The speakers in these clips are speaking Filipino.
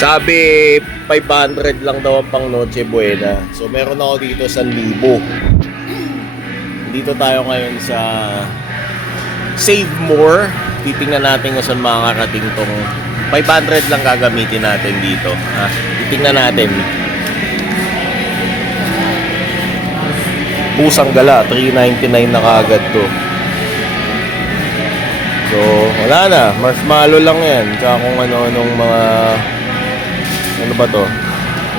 Sabi 500 lang daw ang pang Noche Buena. So meron ako dito 1,000. Dito tayo ngayon sa Save More. Titingnan natin kung saan makakarating tong 500 lang gagamitin natin dito. Titingnan natin. Pusang gala, 399 na kaagad to. So, wala na. Marshmallow lang yan. Tsaka kung ano-anong mga... Ano ba to?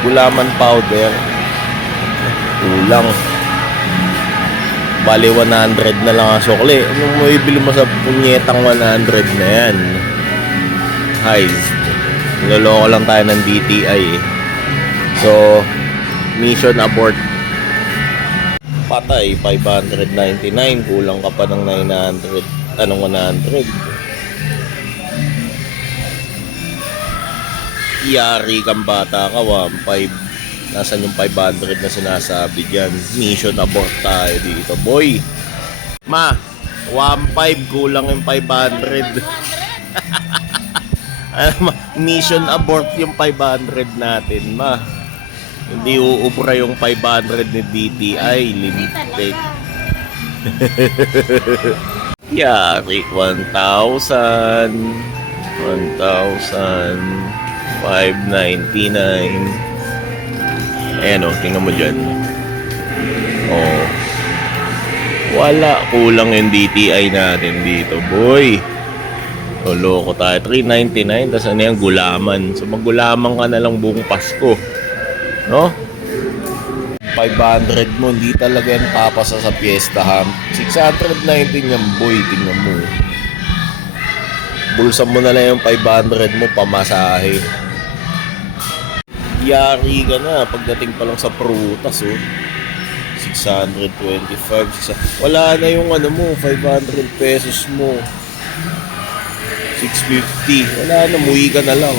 Gulaman powder. Kulang. Bali 100 na lang ang sukli. Anong mo ibili mo sa punyetang 100 na yan? Heist. Niloloko lang tayo ng DTI eh. So, mission abort. Patay, 599. Kulang ka pa ng 900. Anong 100? Yari kang bata ka, 1.5. Nasaan yung 500 na sinasabi dyan? Mission abort tayo dito, boy. Ma, 1.5 kulang yung 500. Mission abort yung 500 natin, ma. Hindi uubra yung 500 ni DTI. Limited. Yari, 1,000. 1,599. Ayan o, tingnan mo dyan. Oh. Wala, kulang yung DTI natin dito, boy. O, loko tayo. 399, tas ano yung gulaman. So, maggulaman ka na lang buong Pasko. No? 500 mo, hindi talaga yan papasa sa piyesta, ha? 619 yan, boy. Tingnan mo. Bulsa mo na lang yung 500 mo, pamasahe. Yari ka na pagdating pa lang sa prutas, oh. 625. Wala na yung ano mo, 500 pesos mo. 650. Wala na, muwi ka na lang.